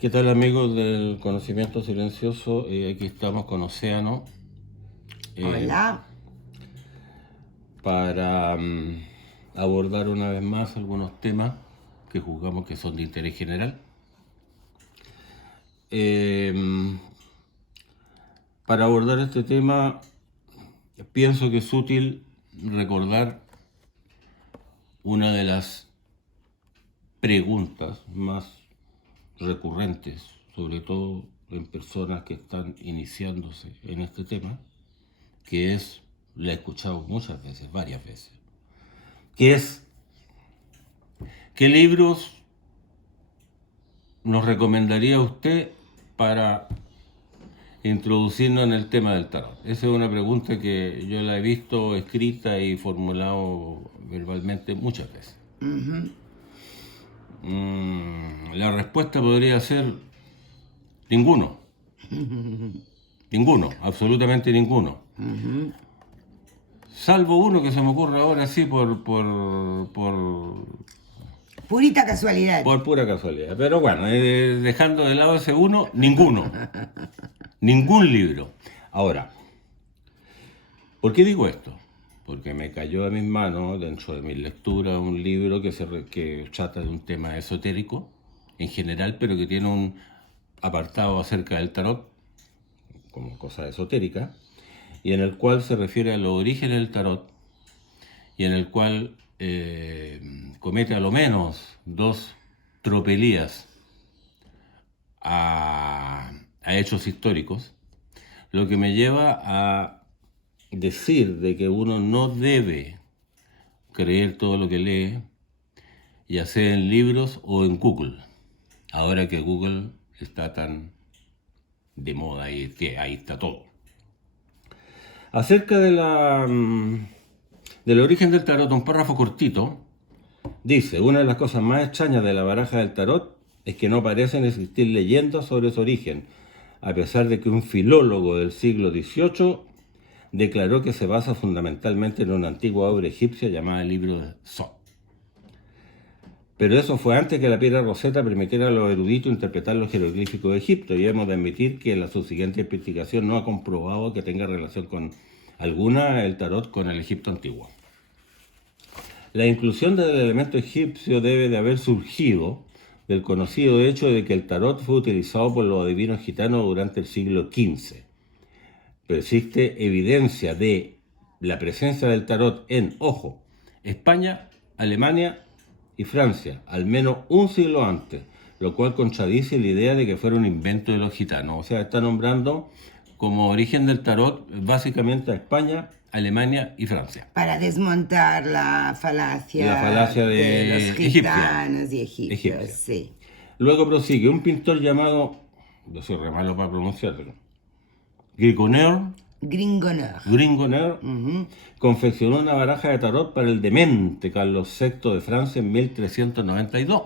¿Qué tal, amigos del conocimiento silencioso? Aquí estamos con Océano Hola. para abordar una vez más algunos temas que juzgamos que son de interés general. Para abordar este tema, pienso que es útil recordar una de las preguntas más recurrentes, sobre todo en personas que están iniciándose en este tema, que es, la he escuchado muchas veces, varias veces, que es, ¿qué libros nos recomendaría usted para introducirnos en el tema del tarot? Esa es una pregunta que yo la he visto escrita y formulado verbalmente muchas veces. La respuesta podría ser ninguno. Ninguno, absolutamente ninguno. Salvo uno que se me ocurre ahora sí por Purita casualidad. pura casualidad. Pero bueno, dejando de lado ese uno, ninguno. Ningún libro. Ahora, ¿por qué digo esto? Porque me cayó a mis manos, dentro de mi lectura, un libro que trata de un tema esotérico en general, pero que tiene un apartado acerca del tarot, como cosa esotérica, y en el cual se refiere a los orígenes del tarot, y en el cual comete a lo menos dos tropelías a hechos históricos, lo que me lleva a decir de que uno no debe creer todo lo que lee, ya sea en libros o en Google, ahora que Google está tan de moda y que ahí está todo. Acerca del origen del tarot, un párrafo cortito, dice: una de las cosas más extrañas de la baraja del tarot es que no parecen existir leyendas sobre su origen, a pesar de que un filólogo del siglo XVIII declaró que se basa fundamentalmente en una antigua obra egipcia llamada el libro de Sot. Pero eso fue antes que la piedra Rosetta permitiera a los eruditos interpretar los jeroglíficos de Egipto, y hemos de admitir que la subsiguiente investigación no ha comprobado que tenga relación con alguna el tarot con el Egipto antiguo. La inclusión del elemento egipcio debe de haber surgido del conocido hecho de que el tarot fue utilizado por los adivinos gitanos durante el siglo XV. Pero existe evidencia de la presencia del tarot en, ojo, España, Alemania y Francia, al menos un siglo antes, lo cual contradice la idea de que fuera un invento de los gitanos. O sea, está nombrando como origen del tarot básicamente a España, Alemania y Francia. Para desmontar la falacia de los gitanos y egipcios. Sí. Luego prosigue un pintor llamado, yo soy re malo para pronunciarlo, Gringoner, confeccionó una baraja de tarot para el demente Carlos VI de Francia en 1392,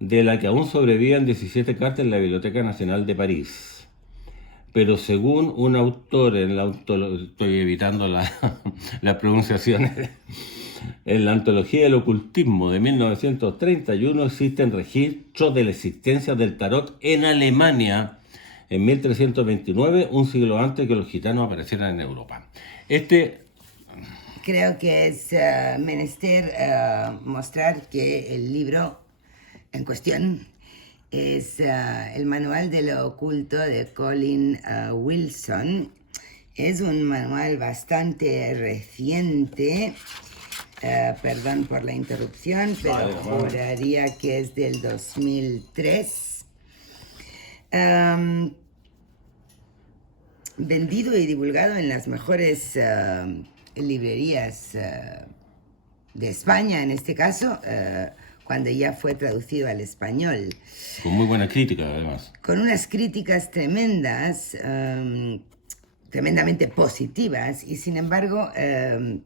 de la que aún sobreviven 17 cartas en la Biblioteca Nacional de París. Pero según un autor, estoy evitando las pronunciaciones, en la Antología del Ocultismo de 1931 existen registros de la existencia del tarot en Alemania en 1329, un siglo antes que los gitanos aparecieran en Europa. Creo que es menester mostrar que el libro en cuestión es el Manual de lo Oculto de Colin Wilson. Es un manual bastante reciente. Perdón por la interrupción, pero juraría que es del 2003. Vendido y divulgado en las mejores librerías de España, en este caso, cuando ya fue traducido al español. Con muy buena crítica, además. Con unas críticas tremendas, tremendamente positivas, y sin embargo, en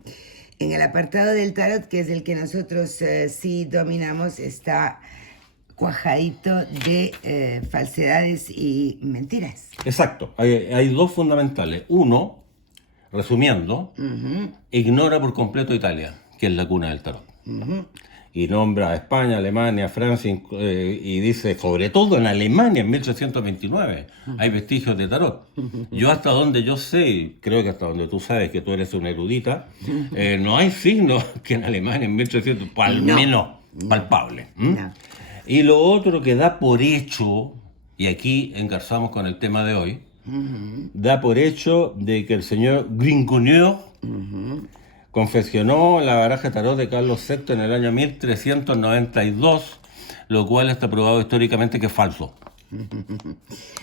el apartado del tarot, que es el que nosotros sí dominamos, está cuajadito de falsedades y mentiras. Exacto, hay dos fundamentales. Uno, resumiendo, ignora por completo Italia, que es la cuna del tarot. y nombra a España, Alemania, Francia, y dice, sobre todo en Alemania, en 1329, hay vestigios de tarot. Yo hasta donde yo sé, creo que hasta donde tú sabes que tú eres una erudita, no hay signos que en Alemania en 1300, al No. menos palpable. No. Y lo otro que da por hecho, y aquí engarzamos con el tema de hoy, da por hecho de que el señor Gringoneur confeccionó la baraja tarot de Carlos VI en el año 1392, lo cual está probado históricamente que es falso.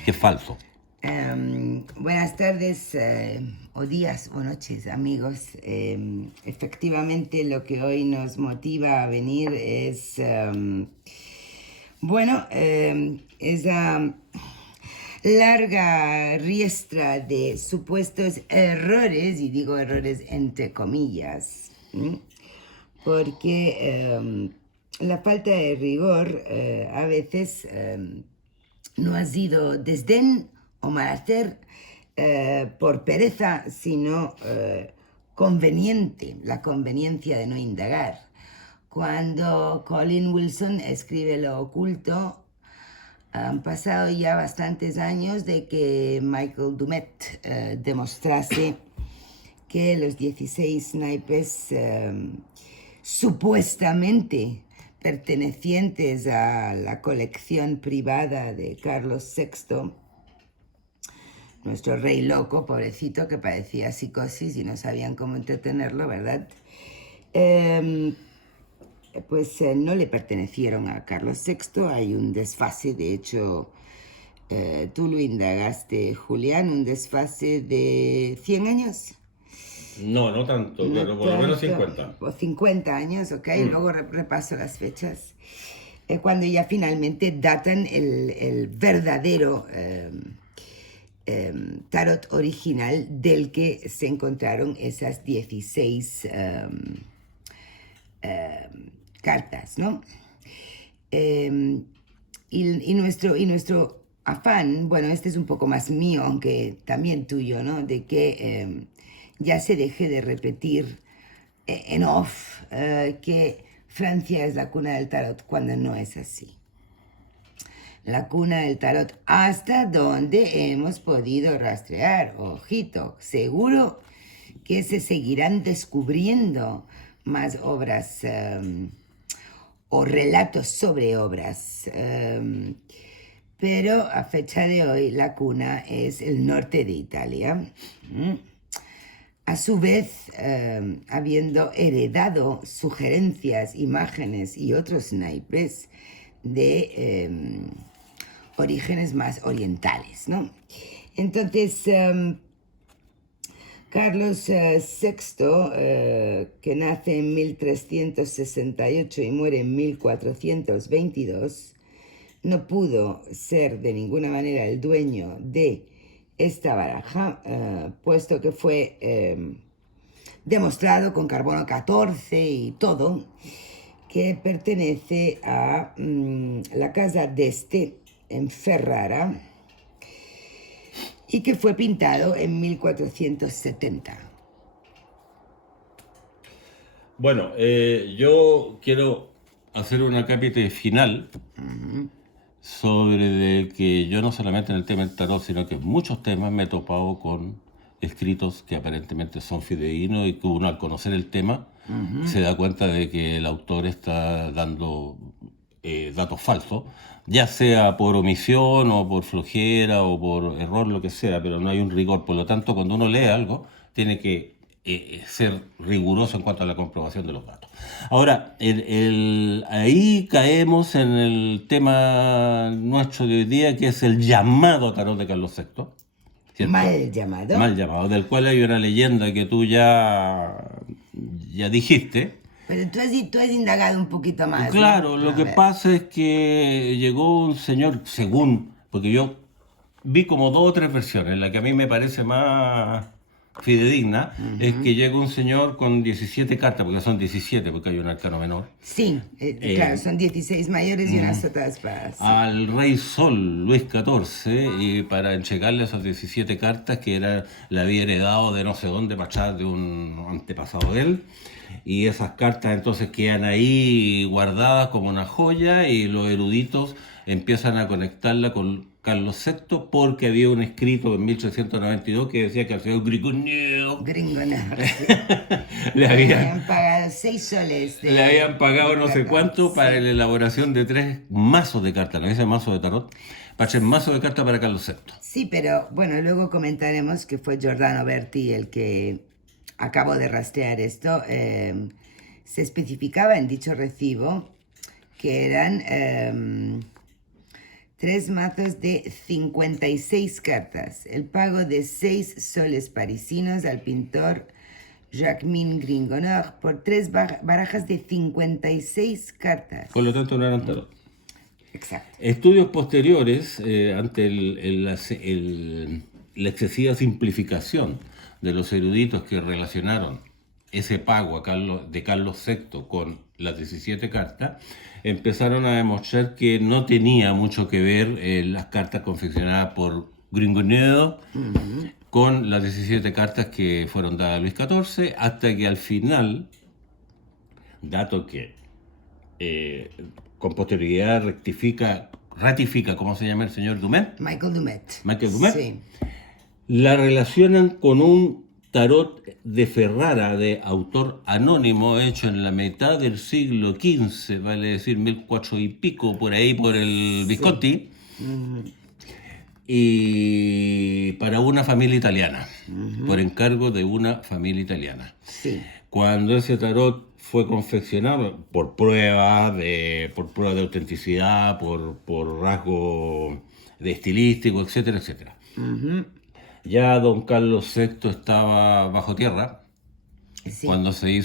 Que es falso. Buenas tardes, o días o noches, amigos. Efectivamente, lo que hoy nos motiva a venir es, esa larga riestra de supuestos errores, y digo errores entre comillas, porque la falta de rigor a veces no ha sido desdén o mal hacer por pereza, sino conveniente, la conveniencia de no indagar. Cuando Colin Wilson escribe Lo Oculto, han pasado ya bastantes años de que Michael Dumet demostrase que los 16 naipes supuestamente pertenecientes a la colección privada de Carlos VI, nuestro rey loco, pobrecito, que padecía psicosis y no sabían cómo entretenerlo, ¿verdad? No le pertenecieron a Carlos VI, hay un desfase, de hecho, tú lo indagaste, Julián, un desfase de 100 años. No, no tanto, No pero por lo menos tanto, 50. o 50 años, ok, luego repaso las fechas. Cuando ya finalmente datan el verdadero tarot original del que se encontraron esas 16 cartas, ¿no? Y nuestro afán, bueno, este es un poco más mío, aunque también tuyo, ¿no? De que ya se deje de repetir en off que Francia es la cuna del tarot cuando no es así. La cuna del tarot hasta donde hemos podido rastrear, ojito, seguro que se seguirán descubriendo más obras o relatos sobre obras, pero a fecha de hoy la cuna es el norte de Italia. A su vez, habiendo heredado sugerencias, imágenes y otros naipes de orígenes más orientales, ¿no? Entonces, Carlos VI, que nace en 1368 y muere en 1422, no pudo ser de ninguna manera el dueño de esta baraja, puesto que fue demostrado con carbono 14 y todo, que pertenece a la casa d'Este en Ferrara y que fue pintado en 1470. Bueno, yo quiero hacer una cápita final sobre de que yo no solamente en el tema del tarot, sino que en muchos temas me he topado con escritos que aparentemente son fidedignos y que uno al conocer el tema se da cuenta de que el autor está dando datos falsos, ya sea por omisión o por flojera o por error, lo que sea, pero no hay un rigor. Por lo tanto, cuando uno lee algo, tiene que ser riguroso en cuanto a la comprobación de los datos. Ahora, ahí caemos en el tema nuestro de hoy día, que es el llamado tarot de Carlos VI. ¿Cierto? Mal llamado. Mal llamado, del cual hay una leyenda que tú ya dijiste. Pero tú has indagado un poquito más. Claro, ¿no? lo que pasa es que llegó un señor, porque yo vi como 2 o 3 versiones, la que a mí me parece más fidedigna, es que llega un señor con 17 cartas, porque son 17, porque hay un arcano menor. Sí, claro, son 16 mayores y una sota de espadas. Sí. Al rey Sol, Luis XIV, y para entregarle esas 17 cartas que la había heredado de no sé dónde, para atrás de un antepasado de él, y esas cartas entonces quedan ahí guardadas como una joya y los eruditos empiezan a conectarla con Carlos VI porque había un escrito en 1392 que decía que al señor Grigoneo Gringo, no, sí. le Le habían, habían pagado 6 soles le habían pagado de no sé plata, cuánto para sí. la elaboración de 3 mazos de cartas, no ese mazo de tarot, para hacer mazos de cartas para Carlos VI. Sí, pero bueno, luego comentaremos que fue Giordano Berti el que acabó de rastrear esto. Se especificaba en dicho recibo que eran 3 mazos de 56 cartas, el pago de 6 soles parisinos al pintor Jacquemin Gringoneur por 3 barajas de 56 cartas. Por lo tanto no eran tarot. Exacto. Estudios posteriores, ante la excesiva simplificación de los eruditos que relacionaron ese pago de Carlos VI con las 17 cartas, empezaron a demostrar que no tenía mucho que ver las cartas confeccionadas por Gringoneo con las 17 cartas que fueron dadas a Luis XIV, hasta que al final, dato que con posterioridad ratifica, ¿cómo se llama el señor Dumet? Michael Dumet. Michael Dumet. Sí. La relacionan con un tarot de Ferrara, de autor anónimo, hecho en la mitad del siglo XV, vale decir 1400 y pico, por ahí por el Visconti, y para una familia italiana, por encargo de una familia italiana. Sí. Cuando ese tarot fue confeccionado por pruebas de autenticidad, por rasgo de estilístico, etcétera, etcétera. Ya don Carlos VI estaba bajo tierra Sí. cuando se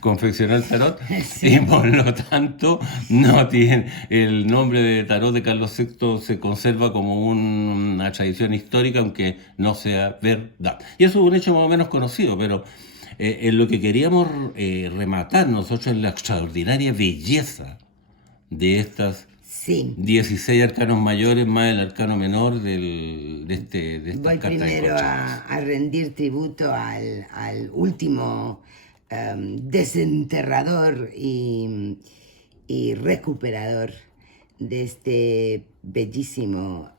confeccionó el tarot, Sí. y por lo tanto no tiene el nombre de tarot de Carlos VI, se conserva como una tradición histórica, aunque no sea verdad. Y eso es un hecho más o menos conocido, pero en lo que queríamos rematar nosotros es la extraordinaria belleza de estas Sí. 16 arcanos mayores más el arcano menor de estas Voy cartas primero encontradas. a rendir tributo al último desenterrador y recuperador de este bellísimo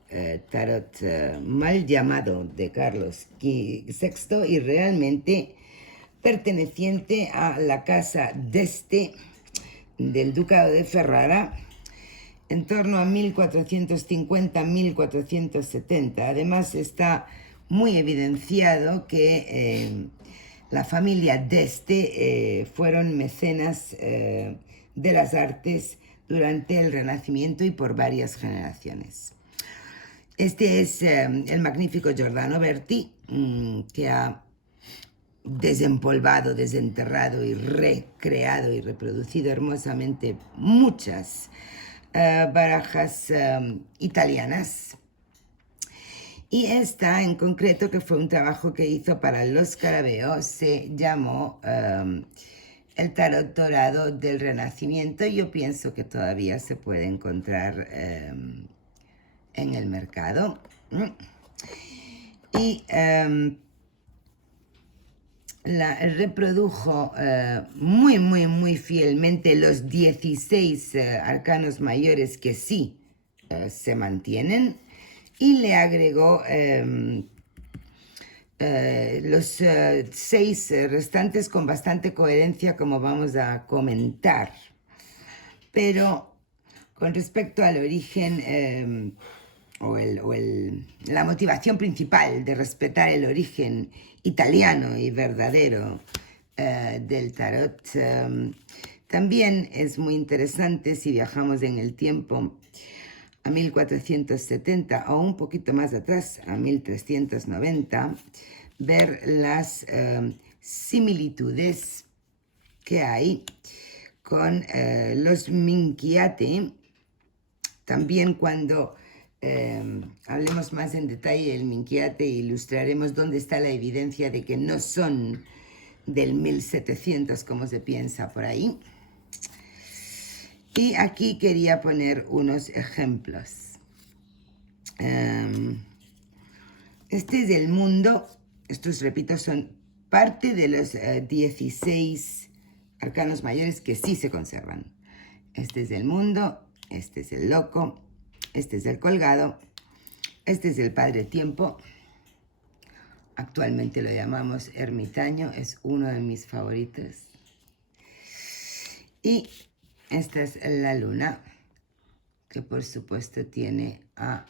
tarot mal llamado de Carlos VI y realmente perteneciente a la casa d'Este del Ducado de Ferrara en torno a 1450-1470. Además está muy evidenciado que la familia d'Este fueron mecenas de las artes durante el Renacimiento y por varias generaciones. Este es el magnífico Giordano Berti, que ha desempolvado, desenterrado y recreado y reproducido hermosamente muchas barajas italianas. Y esta en concreto, que fue un trabajo que hizo para los Scarabeo, se llamó el tarot dorado del Renacimiento. Yo pienso que todavía se puede encontrar en el mercado. Y reprodujo muy fielmente los 16 arcanos mayores que sí se mantienen, y le agregó los 6 restantes con bastante coherencia, como vamos a comentar. Pero con respecto al origen la motivación principal de respetar el origen italiano y verdadero del tarot, también es muy interesante si viajamos en el tiempo a 1470 o un poquito más atrás, a 1390, ver las similitudes que hay con los Minchiate. También cuando hablemos más en detalle del Minchiate, ilustraremos dónde está la evidencia de que no son del 1700 como se piensa por ahí. Y aquí quería poner unos ejemplos. Este es el mundo. Estos, repito, son parte de los 16 arcanos mayores que sí se conservan. Este es el mundo, este es el loco, este es el colgado, este es el padre tiempo. Actualmente lo llamamos ermitaño, es uno de mis favoritos. Y esta es la luna, que por supuesto tiene a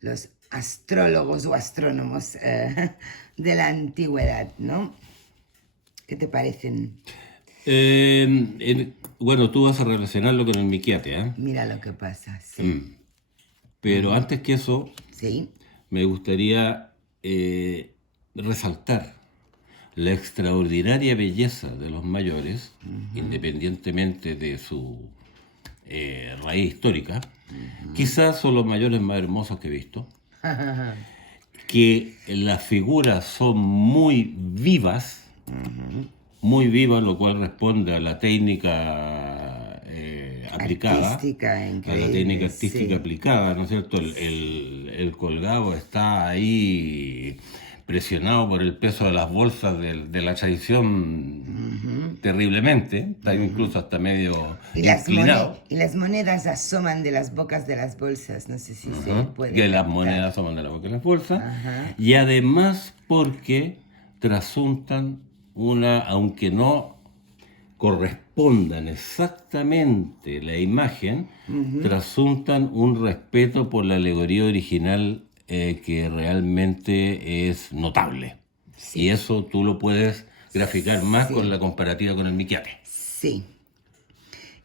los astrólogos o astrónomos de la antigüedad, ¿no? ¿Qué te parecen? Bueno, tú vas a relacionarlo con el Miquiate, ¿eh? Mira lo que pasa, sí. Pero antes que eso, Sí, me gustaría resaltar la extraordinaria belleza de los mayores, independientemente de su raíz histórica. Quizás son los mayores más hermosos que he visto, que las figuras son muy vivas, lo cual responde a la técnica aplicada, artística, a la increíble, técnica artística sí. aplicada, ¿no es cierto? El colgado está ahí presionado por el peso de las bolsas de la tradición terriblemente, está incluso hasta medio Y inclinado. las monedas asoman de las bocas de las bolsas, no sé si se puede Que las captar. monedas asoman de la boca de las bolsas, Ajá. y además porque trasuntan aunque no correspondan exactamente la imagen, trasuntan un respeto por la alegoría original que realmente es notable. Y eso tú lo puedes graficar más con la comparativa con el Miquiate. Sí.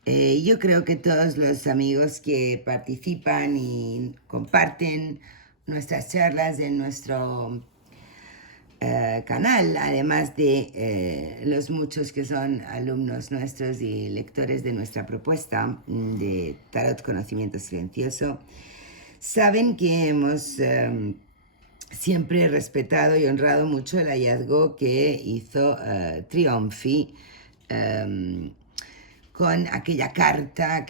Yo creo que todos los amigos que participan y comparten nuestras charlas en nuestro canal, además de los muchos que son alumnos nuestros y lectores de nuestra propuesta de Tarot Conocimiento Silencioso, saben que hemos siempre respetado y honrado mucho el hallazgo que hizo Trionfi con aquella carta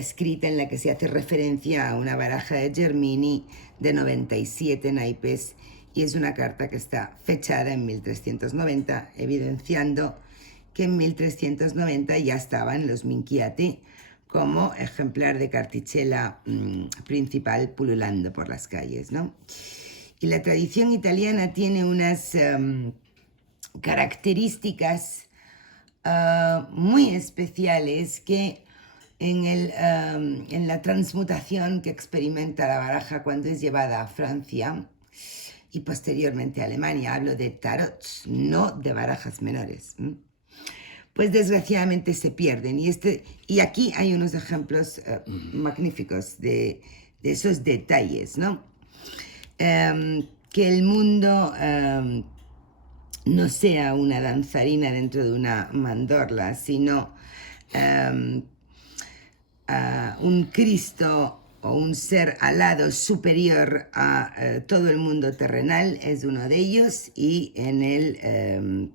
escrita en la que se hace referencia a una baraja de Germini de 97 naipes, y es una carta que está fechada en 1390, evidenciando que en 1390 ya estaban los Minchiati como ejemplar de carticella principal pululando por las calles, ¿no? Y la tradición italiana tiene unas características muy especiales que en la transmutación que experimenta la baraja cuando es llevada a Francia y posteriormente a Alemania, hablo de tarots, no de barajas menores, pues desgraciadamente se pierden. Y aquí hay unos ejemplos magníficos de esos detalles, ¿no? Que el mundo no sea una danzarina dentro de una mandorla, sino un Cristo o un ser alado superior a todo el mundo terrenal es uno de ellos, y en el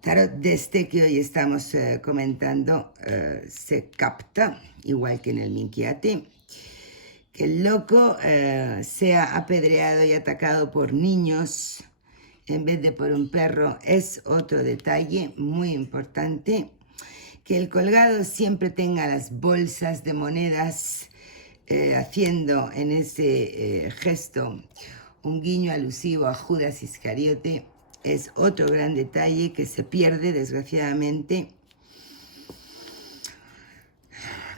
tarot de este que hoy estamos comentando se capta, igual que en el Minchiati, que el loco sea apedreado y atacado por niños en vez de por un perro es otro detalle muy importante. Que el colgado siempre tenga las bolsas de monedas haciendo en ese gesto un guiño alusivo a Judas Iscariote es otro gran detalle que se pierde desgraciadamente.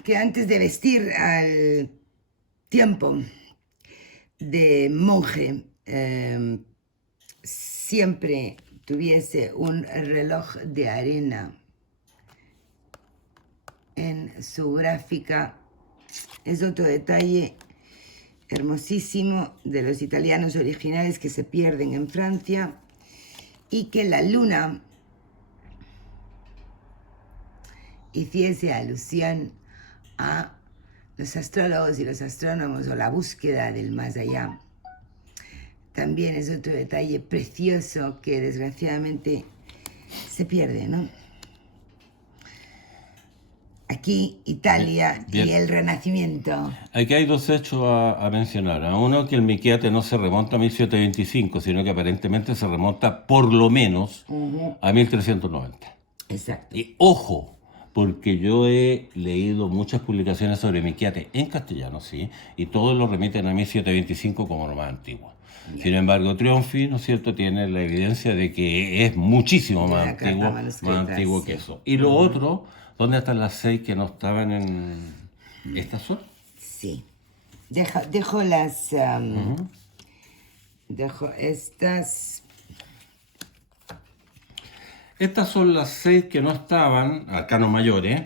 Que antes de vestir al tiempo de monje siempre tuviese un reloj de arena en su gráfica es otro detalle hermosísimo de los italianos originales que se pierden en Francia. Y que la luna hiciese alusión a los astrólogos y los astrónomos o la búsqueda del más allá. También es otro detalle precioso que desgraciadamente se pierde, ¿no? aquí Italia Bien. y el Renacimiento. Aquí hay dos hechos a mencionar. A uno, que el Miqueate no se remonta a 1725, sino que aparentemente se remonta por lo menos a 1390. Exacto. Y ojo, porque yo he leído muchas publicaciones sobre Miqueate en castellano, sí, y todos lo remiten a 1725 como lo más antiguo. Sin embargo, Triunfi, ¿no es cierto?, tiene la evidencia de que es muchísimo De más la carta manuscrita, más antiguo sí. que eso. Y lo otro, ¿dónde están las 6 que no estaban en esta zona? Sí. Dejo las... dejo estas... Estas son las 6 que no estaban, arcanos mayores,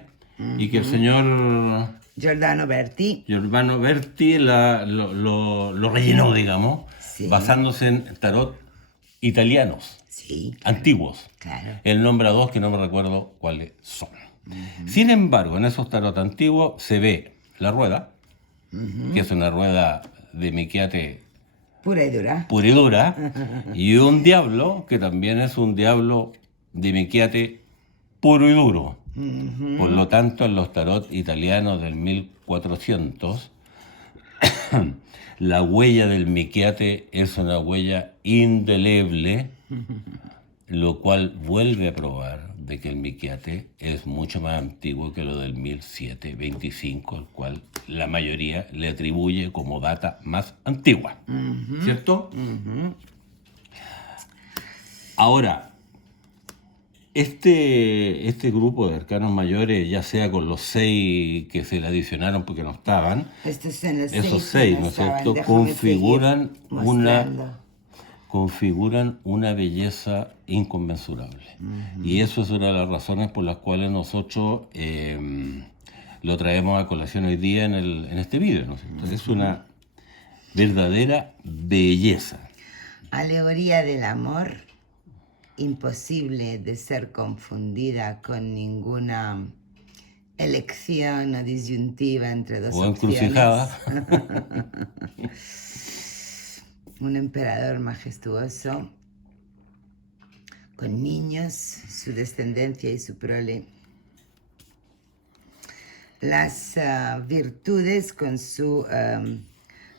y que el señor Giordano Berti. Giordano Berti lo rellenó, digamos, Sí. basándose en tarot italianos, Sí, antiguos. claro. Él nombra dos que no me recuerdo cuáles son. Sin embargo, en esos tarot antiguos se ve la rueda, que es una rueda de Miqueate Pura y dura. pura y dura, y un diablo, que también es un diablo de Miqueate puro y duro. Por lo tanto, en los tarot italianos del 1400, la huella del Miqueate es una huella indeleble, lo cual vuelve a probar de que el Miqueate es mucho más antiguo que lo del 1725, el cual la mayoría le atribuye como data más antigua. ¿Cierto? Ahora, este grupo de arcanos mayores, ya sea con los 6 que se le adicionaron porque no estaban, Estos son los esos 6 6, que ¿no es estaban. cierto?, Déjame configuran seguir mostrando. una belleza inconmensurable. Y eso es una de las razones por las cuales nosotros lo traemos a colación hoy día en este vídeo, ¿no es cierto? Es una verdadera belleza. Alegoría del amor, imposible de ser confundida con ninguna elección o disyuntiva entre dos O opciones. encrucijada. Un emperador majestuoso, con niños, su descendencia y su prole. Las virtudes con su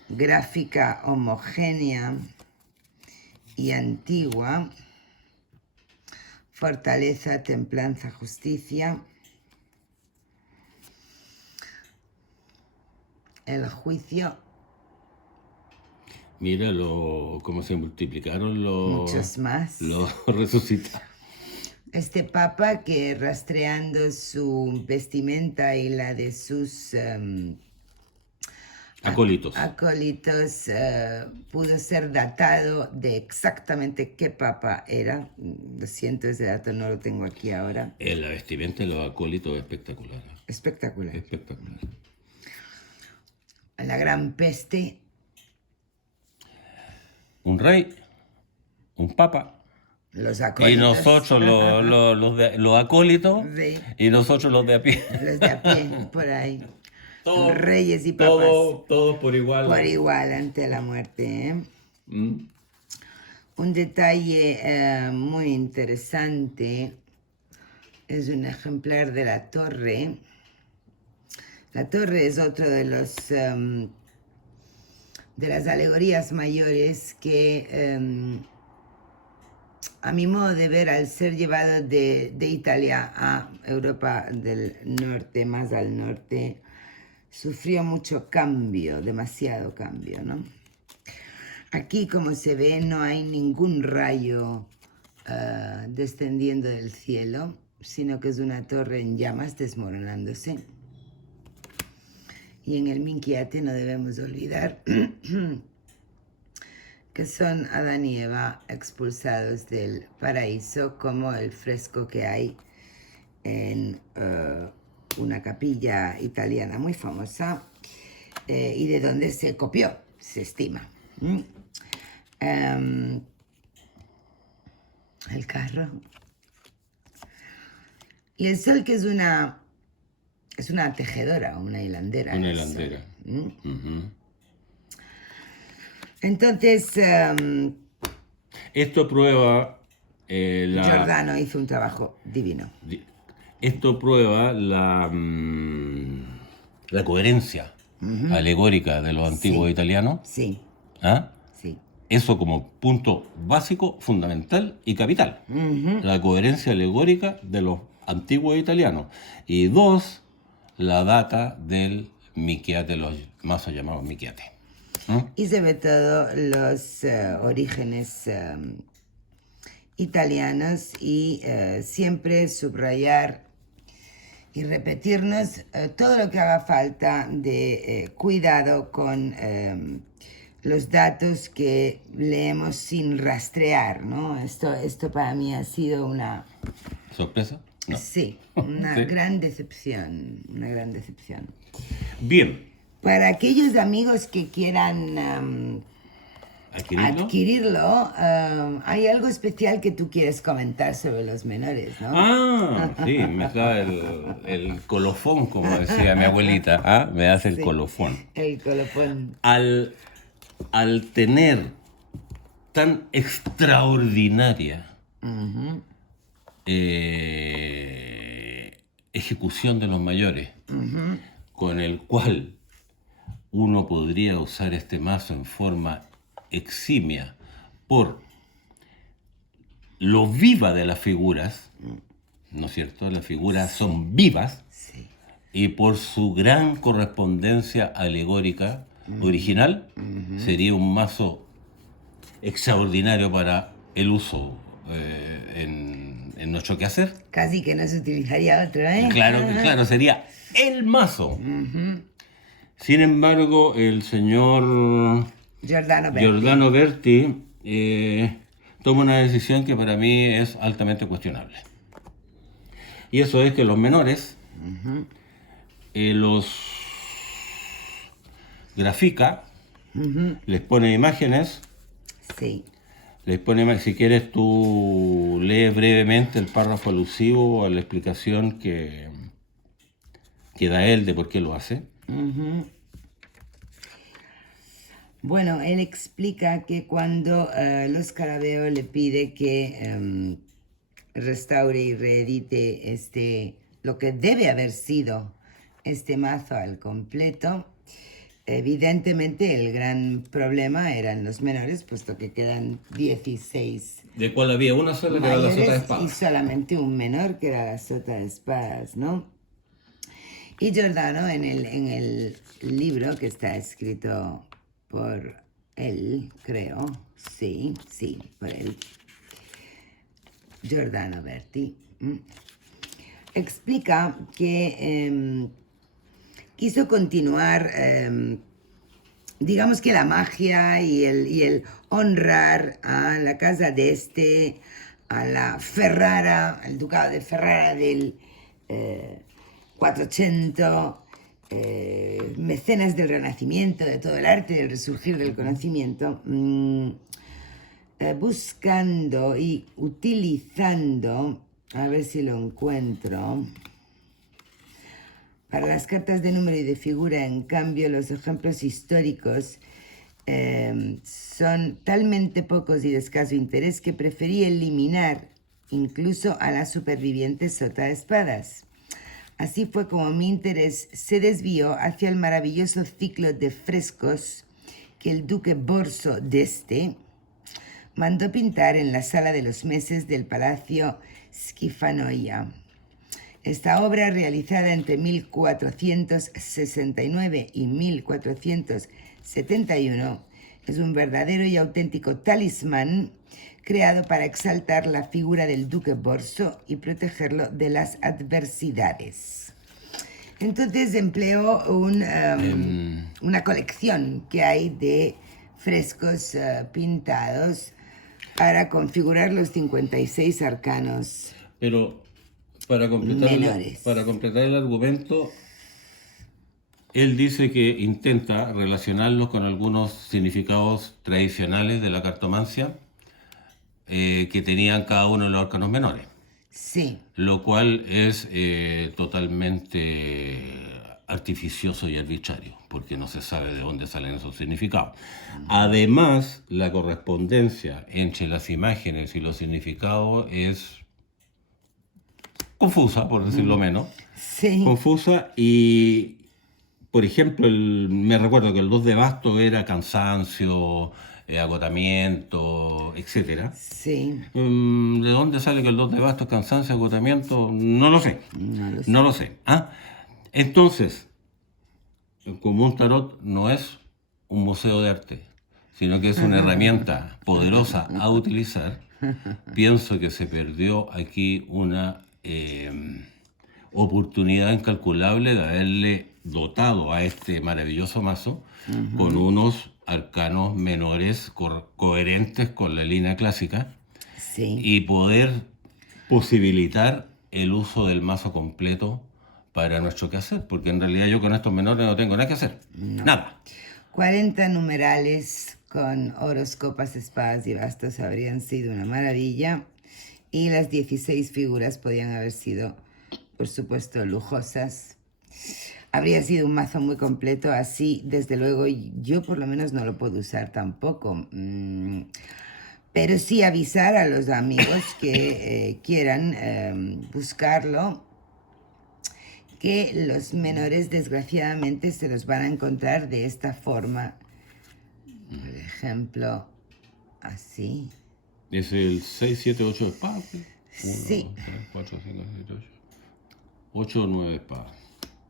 gráfica homogénea y antigua, fortaleza, templanza, justicia, el juicio, Mira cómo se multiplicaron muchos más. los resucitados. Este papa que rastreando su vestimenta y la de sus Acólitos. acólitos pudo ser datado de exactamente qué papa era. Lo siento, ese dato no lo tengo aquí ahora. La vestimenta de los acólitos es espectacular. Espectacular. Espectacular. La gran peste. Un rey, un papa, Los y acólitos. nosotros los acólitos, Sí. y nosotros los de a pie. Los de a pie, por ahí. Todos- Reyes y papas. Todos por igual. Por igual ante la muerte. ¿Eh? Mm. Un detalle muy interesante es un ejemplar de la torre. La torre es otro de los de las alegorías mayores que a mi modo de ver, al ser llevado de Italia a Europa del norte, más al norte, sufrió mucho cambio, demasiado cambio, ¿no? Aquí, como se ve, no hay ningún rayo descendiendo del cielo, sino que es una torre en llamas desmoronándose. Y en el Miqueate no debemos olvidar que son Adán y Eva expulsados del paraíso, como el fresco que hay en una capilla italiana muy famosa y de donde se copió, se estima. El carro. Y el sol, que es una tejedora, una hilandera. Una el sol. hilandera. Ujú. Entonces, Esto prueba Giordano hizo un trabajo divino. Esto prueba la coherencia alegórica de los antiguos Sí. italianos. Sí, ¿Ah? sí. Eso como punto básico, fundamental y capital. La coherencia alegórica de los antiguos italianos. Y dos, la data del Michiate, los mazos llamados Michiate. Y sobre todo los orígenes italianos y siempre subrayar y repetirnos todo lo que haga falta de cuidado con los datos que leemos sin rastrear, ¿no? Esto para mí ha sido una... ¿Sorpresa? No. Sí, una Sí. gran decepción, una gran decepción. Bien. Para aquellos amigos que quieran adquirirlo, hay algo especial que tú quieres comentar sobre los menores, ¿no? Ah, sí, me da el colofón, como decía mi abuelita. ¿Ah? Me hace el Sí, colofón. el colofón. Al tener tan extraordinaria ejecución de los mayores, con el cual uno podría usar este mazo en forma eximia por lo viva de las figuras, ¿no es cierto? Las figuras son vivas, Sí. y por su gran correspondencia alegórica original, sería un mazo extraordinario para el uso en nuestro quehacer. Casi que no se utilizaría otro, ¿eh? Claro, sería el mazo. Sin embargo, el señor Giordano Berti. Giordano Berti toma una decisión que para mí es altamente cuestionable. Y eso es que los menores los grafica, les pone imágenes, Sí. si quieres tú lees brevemente el párrafo alusivo a la explicación que da él de por qué lo hace. Bueno, él explica que cuando los Scarabeo le pide que restaure y reedite lo que debe haber sido este mazo al completo, evidentemente el gran problema eran los menores, puesto que quedan 16 De cual había una sola que era la sota de mayores y espada. solamente un menor que era la sota de espadas, ¿no? Y Giordano en el libro que está escrito por él, creo, sí, por él, Giordano Berti, explica que quiso continuar, digamos que la magia y el honrar a la casa de a la Ferrara, al ducado de Ferrara del 400, mecenas del Renacimiento, de todo el arte, del resurgir del conocimiento, buscando y utilizando, a ver si lo encuentro, para las cartas de número y de figura, en cambio, los ejemplos históricos son talmente pocos y de escaso interés que preferí eliminar incluso a la superviviente sota de espadas. Así fue como mi interés se desvió hacia el maravilloso ciclo de frescos que el duque Borso d'Este mandó pintar en la sala de los meses del Palacio Schifanoia. Esta obra, realizada entre 1469 y 1471, es un verdadero y auténtico talismán creado para exaltar la figura del duque Borso y protegerlo de las adversidades. Entonces empleó una colección que hay de frescos pintados para configurar los 56 arcanos. Pero para completar el argumento, él dice que intenta relacionarlos con algunos significados tradicionales de la cartomancia que tenían cada uno de los arcanos menores. Sí. Lo cual es totalmente artificioso y arbitrario, porque no se sabe de dónde salen esos significados. Además, la correspondencia entre las imágenes y los significados es confusa, por decirlo menos. Sí. Confusa y, por ejemplo, me recuerdo que el 2 de bastos era cansancio, agotamiento, etcétera. Sí. ¿De dónde sale que el 2 de bastos es cansancio, agotamiento? No lo sé. No lo sé. No lo sé. ¿Ah? Entonces, como un tarot no es un museo de arte, sino que es una herramienta poderosa a utilizar, pienso que se perdió aquí una oportunidad incalculable de haberle dotado a este maravilloso mazo con unos arcanos menores coherentes con la línea clásica Sí. y poder posibilitar el uso del mazo completo para nuestro quehacer, porque en realidad yo con estos menores no tengo nada que hacer. Nada. 40 numerales con oros, copas, espadas y bastos habrían sido una maravilla. Y las 16 figuras podían haber sido, por supuesto, lujosas. Habría sido un mazo muy completo, así, desde luego, yo por lo menos no lo puedo usar tampoco. Pero sí avisar a los amigos que quieran buscarlo, que los menores desgraciadamente se los van a encontrar de esta forma. Por ejemplo, así. Es el 6, 7, 8 de espadas. 1, Sí. 2, 3, 4, 5, 6, 8. 8 o 9 espadas.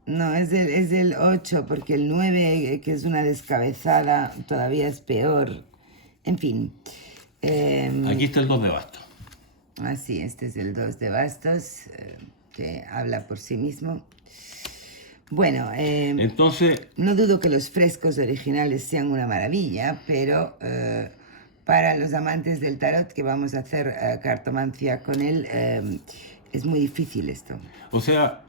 No, es del 8, porque el 9, que es una descabezada, todavía es peor. En fin. Aquí está el 2 de bastos. Así, este es el 2 de bastos, que habla por sí mismo. Bueno, Entonces, no dudo que los frescos originales sean una maravilla, pero para los amantes del tarot que vamos a hacer cartomancia con él, es muy difícil esto. o sea,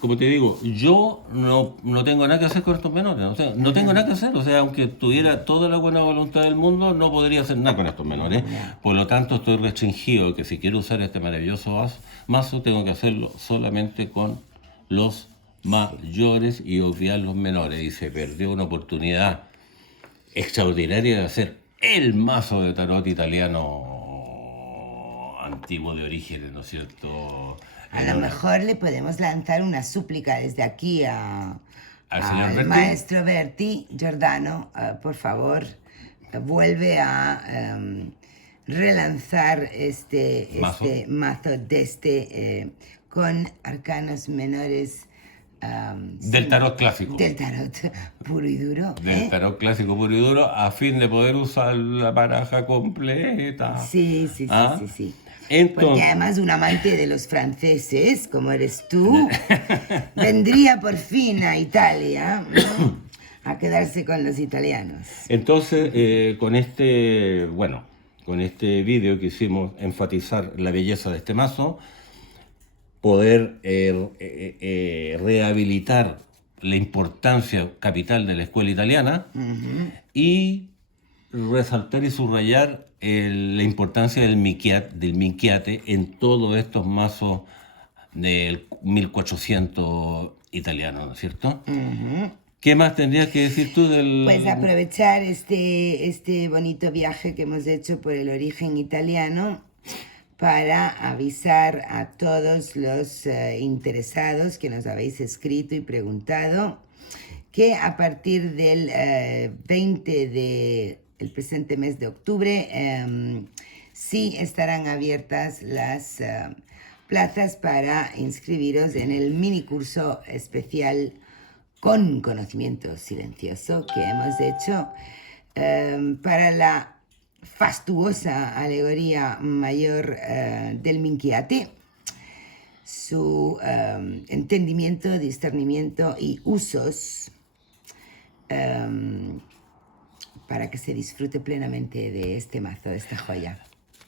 como te digo, yo no tengo nada que hacer con estos menores. O sea, no tengo nada que hacer. O sea, aunque tuviera toda la buena voluntad del mundo, no podría hacer nada con estos menores. Por lo tanto, estoy restringido que si quiero usar este maravilloso mazo, tengo que hacerlo solamente con los mayores y obviar los menores. Y se perdió una oportunidad extraordinaria de hacer el mazo de tarot italiano antiguo de orígenes, ¿no es cierto? A lo mejor le podemos lanzar una súplica desde aquí ¿Al señor al Berti? maestro Berti Giordano, por favor, vuelve a relanzar este mazo con arcanos menores. Del tarot clásico. Del tarot puro y duro. Del tarot clásico puro y duro, a fin de poder usar la baraja completa. Sí, sí, sí, ¿Ah? sí, sí. Entonces, Porque además un amante de los franceses, como eres tú, vendría por fin a Italia, ¿no? A quedarse con los italianos. entonces con este vídeo quisimos enfatizar la belleza de este mazo, poder rehabilitar la importancia capital de la escuela italiana y resaltar y subrayar la importancia del minchiate en todos estos mazos del 1400 italiano, ¿no es cierto? ¿Qué más tendrías que decir tú del...? Pues aprovechar este bonito viaje que hemos hecho por el origen italiano para avisar a todos los interesados que nos habéis escrito y preguntado que a partir del 20 del presente mes de octubre sí estarán abiertas las plazas para inscribiros en el mini curso especial con conocimiento silencioso que hemos hecho para la fastuosa alegoría mayor del Minchiate, su entendimiento, discernimiento y usos para que se disfrute plenamente de este mazo, de esta joya.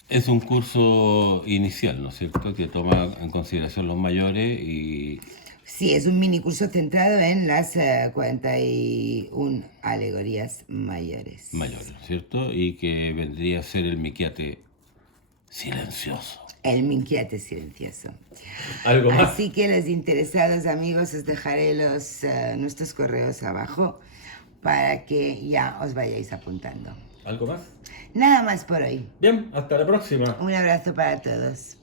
Es un curso inicial, ¿no es cierto?, que toma en consideración los mayores y... Sí, es un mini curso centrado en las 41 alegorías mayores. Mayores, ¿cierto? Y que vendría a ser el Minchiate silencioso. El Minchiate silencioso. ¿Algo más? Así que los interesados amigos os dejaré nuestros correos abajo para que ya os vayáis apuntando. ¿Algo más? Nada más por hoy. Bien, hasta la próxima. Un abrazo para todos.